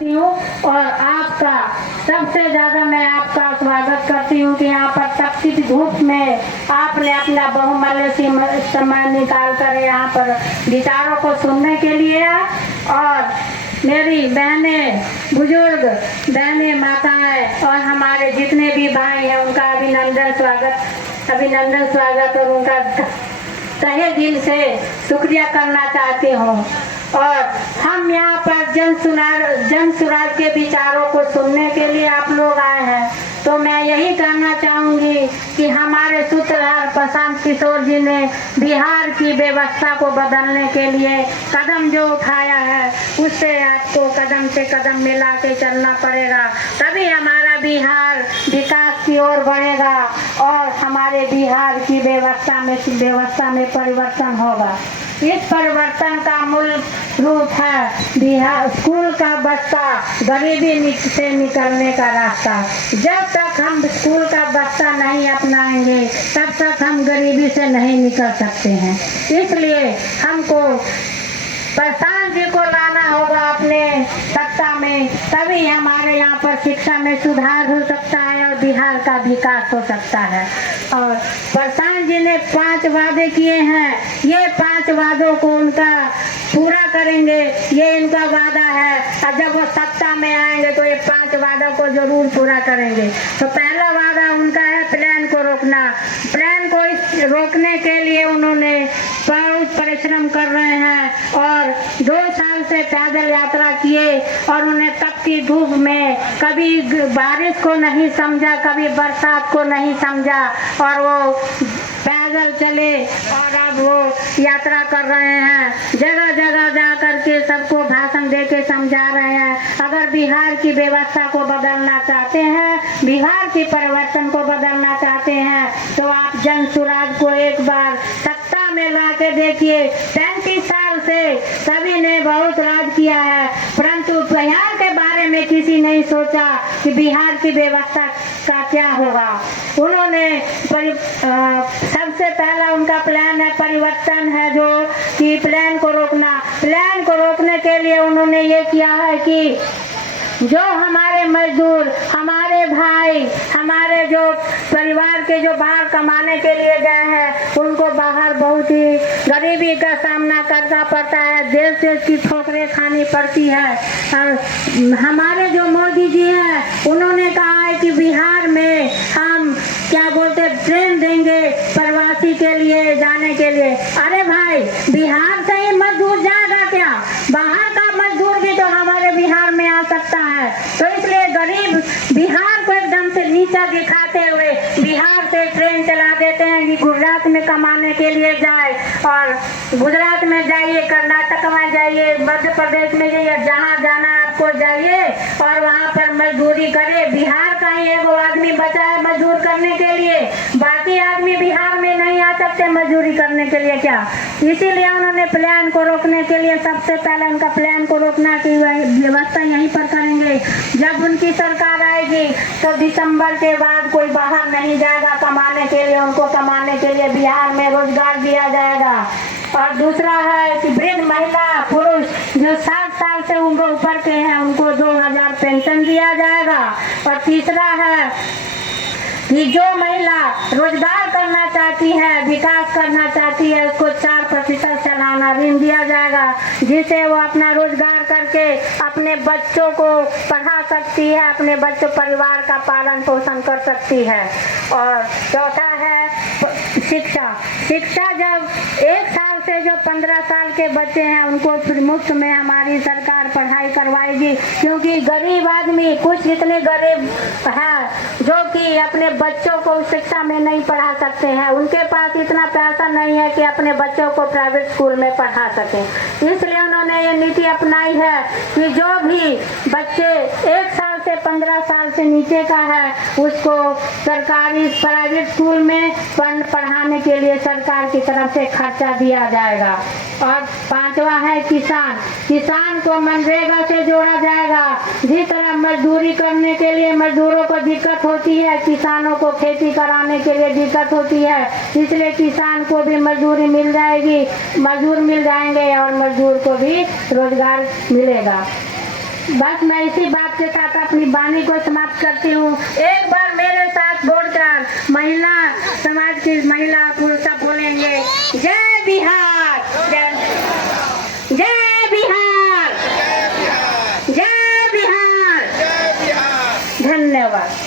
हूँ और आपका सबसे ज्यादा मैं आपका स्वागत करती हूँ कि यहाँ पर तपती धूप में आपने अपना बहुमूल्य समय निकाल कर यहाँ पर विचारों को सुनने के लिए और मेरी बहनें, बुजुर्ग बहनें, माताएं और हमारे जितने भी भाई हैं उनका अभिनंदन स्वागत और उनका तहे दिल से शुक्रिया करना चाहती हूँ। और हम यहाँ पर जन सुराज के विचारों को सुनने के लिए आप लोग आए हैं, तो मैं यही कहना चाहूँगी कि हमारे सूत्रधार प्रशांत किशोर जी ने बिहार की व्यवस्था को बदलने के लिए कदम जो उठाया है उससे आपको कदम से कदम मिला के चलना पड़ेगा, तभी हमारा बिहार विकास की ओर बढ़ेगा और हमारे बिहार की व्यवस्था में परिवर्तन होगा। इस परिवर्तन का मूल रूप है बिहार स्कूल का बस्ता, गरीबी से निकलने का रास्ता। जब तक हम स्कूल का बस्ता नहीं अपनाएंगे तब तक हम गरीबी से नहीं निकल सकते हैं। इसलिए हमको प्रशांत जी को लाना होगा अपने सत्ता में, तभी हमारे यहाँ पर शिक्षा में सुधार हो सकता है और बिहार का विकास हो सकता है। और प्रशांत जी ने 5 वादे किए हैं, ये 5 वादों को उनका पूरा करेंगे, ये इनका वादा है। और जब वो सत्ता में आएंगे तो ये 5 वादों को जरूर पूरा करेंगे। तो पहला वादा उनका है प्लेन को रोकना। प्लेन को रोकने के लिए उन्होंने बहुत परिश्रम कर रहे हैं और 2 साल से पैदल यात्रा किए और उन्हें तपती धूप में कभी बारिश को नहीं समझा, कभी बरसात को नहीं समझा और वो पैदल चले और अब वो यात्रा कर रहे हैं। जगह जगह जा करके सबको भाषण दे के समझा रहे हैं। अगर बिहार की व्यवस्था को बदलना चाहते हैं, बिहार की परिवर्तन को बदलना चाहते हैं, तो आप जन सुराज को एक बार सत्ता में ला के देखिए। 35 साल से सभी ने बहुत राज किया है, परंतु बिहार के बारे में किसी नहीं सोचा कि बिहार की व्यवस्था का क्या होगा। उन्होंने सबसे पहला उनका प्लान है परिवर्तन है, जो कि प्लान को रोकना। प्लान को रोकने के लिए उन्होंने ये किया है कि जो हमारे मजदूर, हमारे भाई, हमारे जो परिवार के जो बाहर कमाने के लिए गए हैं, उनको बाहर बहुत ही गरीबी का सामना करना पड़ता है, देश देश की ठोकरें खानी पड़ती है। हमारे जो मोदी जी हैं उन्होंने कहा है कि बिहार में हम क्या बोलते ट्रेन देंगे प्रवासी के लिए जाने के लिए। अरे भाई, बिहार से ही मजदूर जाएगा क्या? बाहर का मजदूर भी तो हमारे बिहार में आ सकता है। तो इसलिए गरीब बिहार को एकदम से नीचा दिखाते हुए बिहार से ट्रेन चला देते हैं कि गुजरात में कमाने के लिए जाए, और गुजरात में जाइए, कर्नाटक में जाइए, मध्य प्रदेश में जाइए, जहाँ जाना आपको जाइए और वहाँ पर मजदूरी करे। बिहार का ही एगो आदमी बचा है मजदूर करने के लिए, बाकी आदमी बिहार में नहीं आ सकते मजदूरी करने के लिए क्या? इसीलिए उन्होंने प्लान को रोकने के लिए सबसे पहले उनका प्लान को रोकना की व्यवस्था यहीं पर करेंगे। जब उनकी सरकार आएगी तो दिसंबर के बाद कोई बाहर नहीं जाएगा कमाने के लिए, उनको कमाने के लिए बिहार में रोजगार दिया जाएगा। और दूसरा है कि वृद्ध महिला पुरुष जो 60 साल से उनको ऊपर के हैं उनको 2000 पेंशन दिया जाएगा। और तीसरा है कि जो महिला रोजगार करना चाहती है, विकास करना चाहती है, उसको 4% सालाना ऋण दिया जाएगा, जिससे वो अपना रोजगार करके अपने बच्चों को पढ़ा सकती है, अपने बच्चों परिवार का पालन पोषण कर सकती है। और चौथा है शिक्षा। जब 1 साल से जो 15 साल के बच्चे हैं उनको फिर मुफ्त में हमारी सरकार पढ़ाई करवाएगी, क्योंकि गरीब आदमी कुछ इतने गरीब हैं जो कि अपने बच्चों को शिक्षा में नहीं पढ़ा सकते हैं, उनके पास इतना पैसा नहीं है कि अपने बच्चों को प्राइवेट स्कूल में पढ़ा सकें। इसलिए उन्होंने ये नीति अपनाई है कि जो भी बच्चे 1 साल से 15 साल से नीचे का है उसको सरकारी प्राइवेट स्कूल में पढ़ाने के लिए सरकार की तरफ से खर्चा दिया जाएगा। और 5वां है किसान को मनरेगा से जोड़ा जाएगा। जिस तरह मजदूरी करने के लिए मजदूरों को दिक्कत होती है, किसानों को खेती कराने के लिए दिक्कत होती है, इसलिए किसान को भी मजदूरी मिल जाएगी, मजदूर मिल जाएंगे और मजदूर को भी रोजगार मिलेगा। बस मैं इसी बात के साथ अपनी वाणी को समाप्त करती हूँ। एक बार मेरे साथ बोलकर महिला समाज की महिला पुरुष सब बोलेंगे, जय बिहार, जय बिहार, जय बिहार, धन्यवाद।